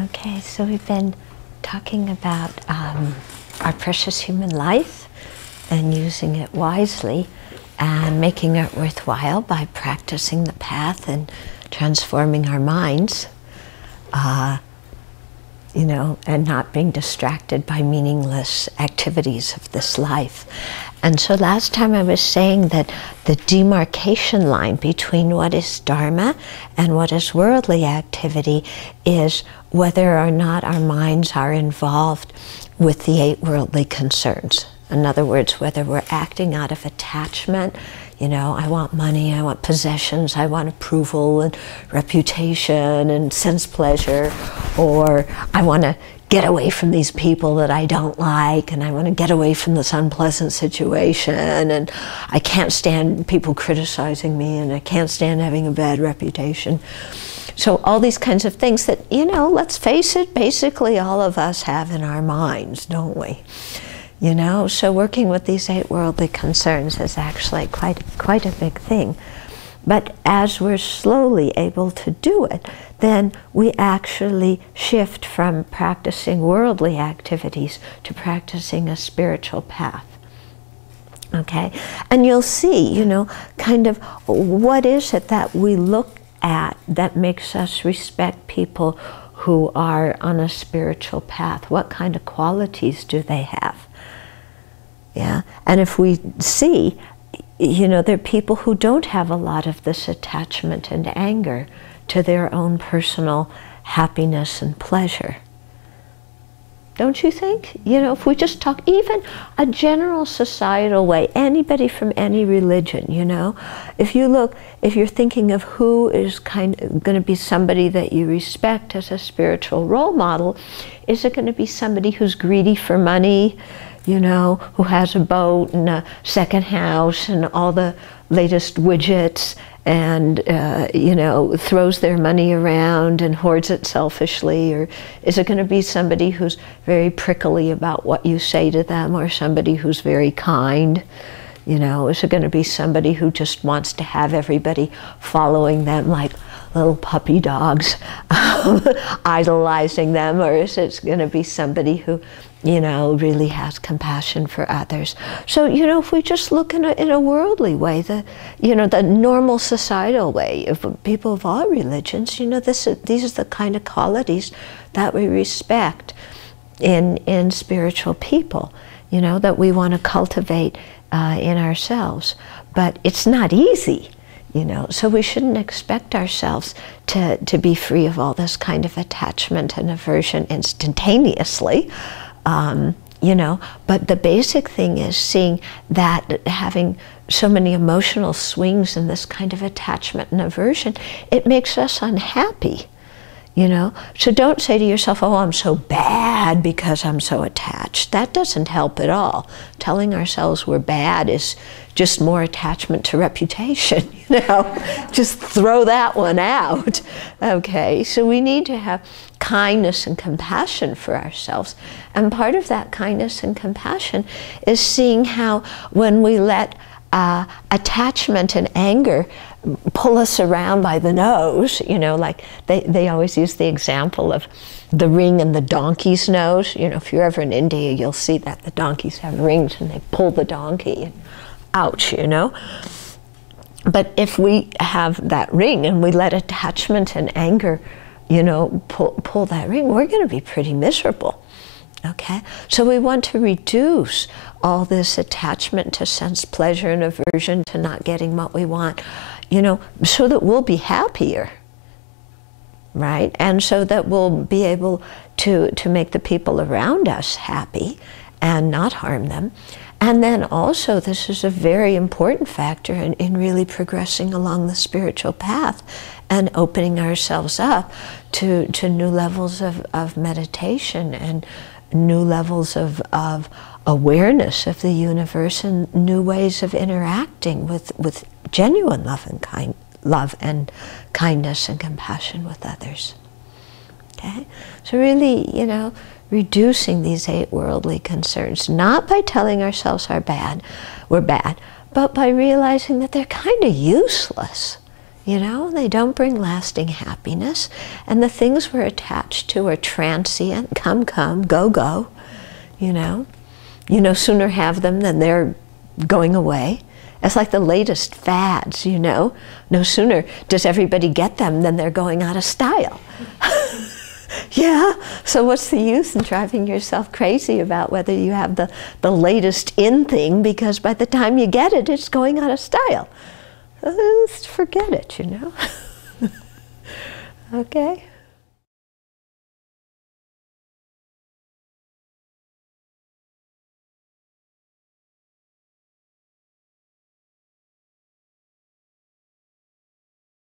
Okay, so we've been talking about our precious human life and using it wisely and making it worthwhile by practicing the path and transforming our minds, you know, and not being distracted by meaningless activities of this life. And so last time I was saying that the demarcation line between what is Dharma and what is worldly activity is whether or not our minds are involved with the 8 worldly concerns. In other words, whether we're acting out of attachment, you know, I want money, I want possessions, I want approval and reputation and sense pleasure, or I want to get away from these people that I don't like, and I want to get away from this unpleasant situation, and I can't stand people criticizing me, and I can't stand having a bad reputation. So all these kinds of things that, you know, let's face it, basically all of us have in our minds, don't we? You know, so working with these 8 worldly concerns is actually quite a big thing. But as we're slowly able to do it, then we actually shift from practicing worldly activities to practicing a spiritual path. Okay? And you'll see, you know, kind of what is it that we look at that makes us respect people who are on a spiritual path? What kind of qualities do they have? Yeah, and if we see, you know, there are people who don't have a lot of this attachment and anger to their own personal happiness and pleasure. Don't you think? You know, if we just talk even a general societal way, anybody from any religion, you know, if you look, if you're thinking of who is going to be somebody that you respect as a spiritual role model, is it going to be somebody who's greedy for money, you know, who has a boat and a second house and all the latest widgets and, you know, throws their money around and hoards it selfishly? Or is it going to be somebody who's very prickly about what you say to them, or somebody who's very kind? You know, is it going to be somebody who just wants to have everybody following them like little puppy dogs, idolizing them? Or is it going to be somebody who, you know, really has compassion for others? So, you know, if we just look in a worldly way, you know, the normal societal way of people of all religions, you know, these are the kind of qualities that we respect in spiritual people, you know, that we want to cultivate in ourselves. But it's not easy, you know, so we shouldn't expect ourselves to be free of all this kind of attachment and aversion instantaneously. You know, but the basic thing is seeing that having so many emotional swings and this kind of attachment and aversion, it makes us unhappy, you know. So don't say to yourself, oh, I'm so bad because I'm so attached. That doesn't help at all. Telling ourselves we're bad is just more attachment to reputation, you know. Just throw that one out, okay? So we need to have kindness and compassion for ourselves. And part of that kindness and compassion is seeing how when we let attachment and anger pull us around by the nose, you know, like they always use the example of the ring and the donkey's nose. You know, if you're ever in India, you'll see that the donkeys have rings and they pull the donkey, and ouch, you know. But if we have that ring and we let attachment and anger, you know, pull that ring, we're going to be pretty miserable, okay? So we want to reduce all this attachment to sense pleasure and aversion to not getting what we want, you know, so that we'll be happier, right? And so that we'll be able to make the people around us happy and not harm them. And then also, this is a very important factor in really progressing along the spiritual path and opening ourselves up to new levels of meditation and new levels of awareness of the universe and new ways of interacting with genuine love and kindness and compassion with others. Okay? So really, you know, reducing these 8 worldly concerns, not by telling ourselves we're bad, but by realizing that they're kind of useless. You know, they don't bring lasting happiness. And the things we're attached to are transient, come, go, go, you know. You no sooner have them than they're going away. It's like the latest fads, you know. No sooner does everybody get them than they're going out of style. Yeah, so what's the use in driving yourself crazy about whether you have the latest in thing, because by the time you get it, it's going out of style. Forget it, you know. Okay.